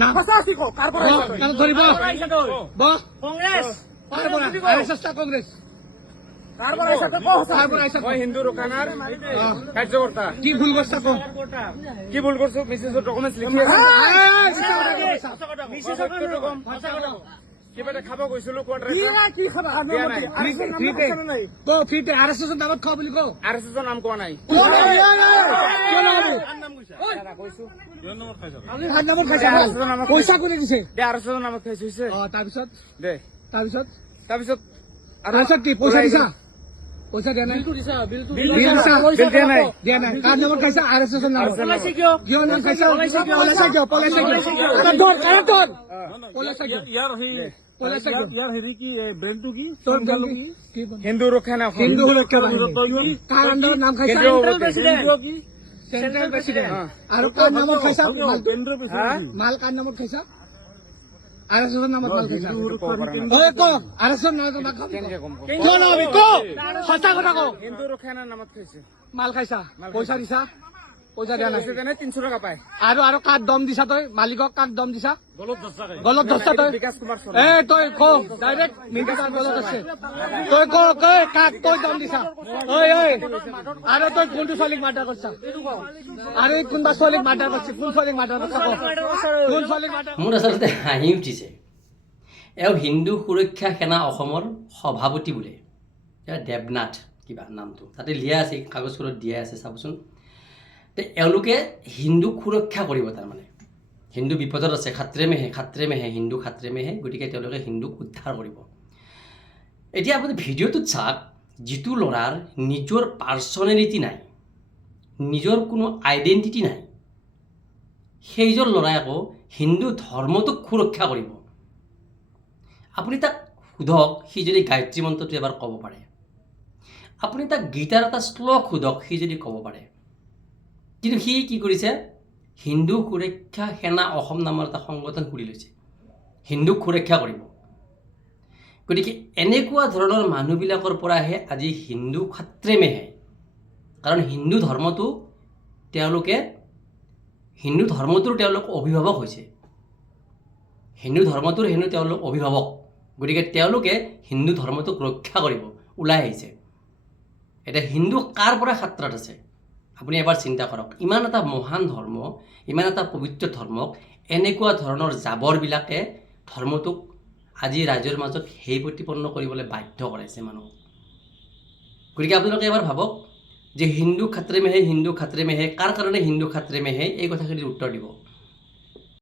না ধৰিব কংগ্ৰেস কংগ্ৰেস হিন্দু ৰোকানাৰ কাৰ্যকৰ্তা কি ভুল কৰছে কি ভুল কৰছো মিসেস ডকুমেন্টস লিখি কিবা খাব গৈছিলো ফ্ৰীতে RSS নামত খোৱা বুলি কওঁ RSS নাম কোৱা নাই পইচা কোনে দিছে RSS নামত খাইছে তাৰপিছত তাৰপিছত তাৰপিছত কি পইচা দিছা পইচা দিয়া নাই দিয়া নাই কাৰ নামত খাইছা RSS নামত কিয় নাম খাইছা পলাইছা কিয় হিন্দু ৰক্ষা না হিন্দু সুৰক্ষা কাৰ আণ্ডাৰত নাম খাইছা চেন্ট্ৰেল প্ৰেচিডেণ্ট আৰু কাৰ নামত খাইছা মাল কাৰ নামত খাইছা RSS নামত মাল খাইছা RSS নামত সঁচা কথা কওঁ হিন্দু ৰক্ষা নামত খাইছে মাল খাইছা পইচা দিছা পইচা দিয়া নাই 300 টকা পায় আৰু কাক দম দিছা তই মালিকক কাক দম দিছা গলত ধৰছা তই বিকাশ কুমাৰ তই ক ডাইৰেক্ট মিনিষ্টাৰ গলত আছে তই ক কাক তই দম দিছা আৰু তই কোনটো ছোৱালীক মাৰ্ডাৰ কৰিছা আৰু কোনোবা ছোৱালীক মাৰ্ডাৰ কৰিছে কোন ছোৱালীক মাৰ্ডাৰ কৰিছা কোন ছোৱালীক মাৰ্ডাৰ মোৰ আচলতে হাঁহি উঠিছে এওঁ হিন্দু সুৰক্ষা সেনা অসমৰ সভাপতি বোলে দেৱনাথ কিবা নামটো তাতে লিয়া আছে কাগজখনত দিয়া আছে চাবচোন এওঁলোকে হিন্দুক সুৰক্ষা কৰিব তাৰমানে হিন্দু বিপদত আছে খাত্ৰে মেহে হিন্দু খাত্ৰে মেহে গতিকে তেওঁলোকে হিন্দুক উদ্ধাৰ কৰিব এতিয়া আপুনি ভিডিঅ'টোত চাওক যিটো ল'ৰাৰ নিজৰ পাৰ্চনেলিটি নাই নিজৰ কোনো আইডেণ্টিটি নাই সেইজন ল'ৰাই আকৌ হিন্দু ধৰ্মটোক সুৰক্ষা কৰিব আপুনি তাক সোধক সি যদি গায়ত্ৰী মন্ত্ৰটো এবাৰ ক'ব পাৰে আপুনি তাক গীতাৰ এটা শ্লোক সোধক সি যদি ক'ব পাৰে কিন্তু সি কি কৰিছে হিন্দু সুৰক্ষা সেনা অসম নামৰ এটা সংগঠন খুলি লৈছে হিন্দুক সুৰক্ষা কৰিব গতিকে এনেকুৱা ধৰণৰ মানুহবিলাকৰ পৰাহে আজি হিন্দু খাত্ৰে মেহে কাৰণ হিন্দু ধৰ্মটোৰ তেওঁলোক অভিভাৱক হৈছে হিন্দু ধৰ্মটোৰ তেওঁলোক অভিভাৱক গতিকে তেওঁলোকে হিন্দু ধৰ্মটোক ৰক্ষা কৰিব ওলাই আহিছে এতিয়া হিন্দু কাৰ পৰা খাত্ৰাত আছে আপুনি এবাৰ চিন্তা কৰক ইমান এটা মহান ধৰ্ম ইমান এটা পবিত্ৰ ধৰ্মক এনেকুৱা ধৰণৰ জাবৰবিলাকে ধৰ্মটোক আজি ৰাজ্যৰ মাজত সেই প্ৰতিপন্ন কৰিবলৈ বাধ্য কৰাইছে মানুহক গতিকে আপোনালোকে এবাৰ ভাবক যে হিন্দু খাত্ৰে মেহে কাৰ কাৰণে হিন্দু খাত্ৰে মেহে এই কথাখিনিৰ উত্তৰ দিব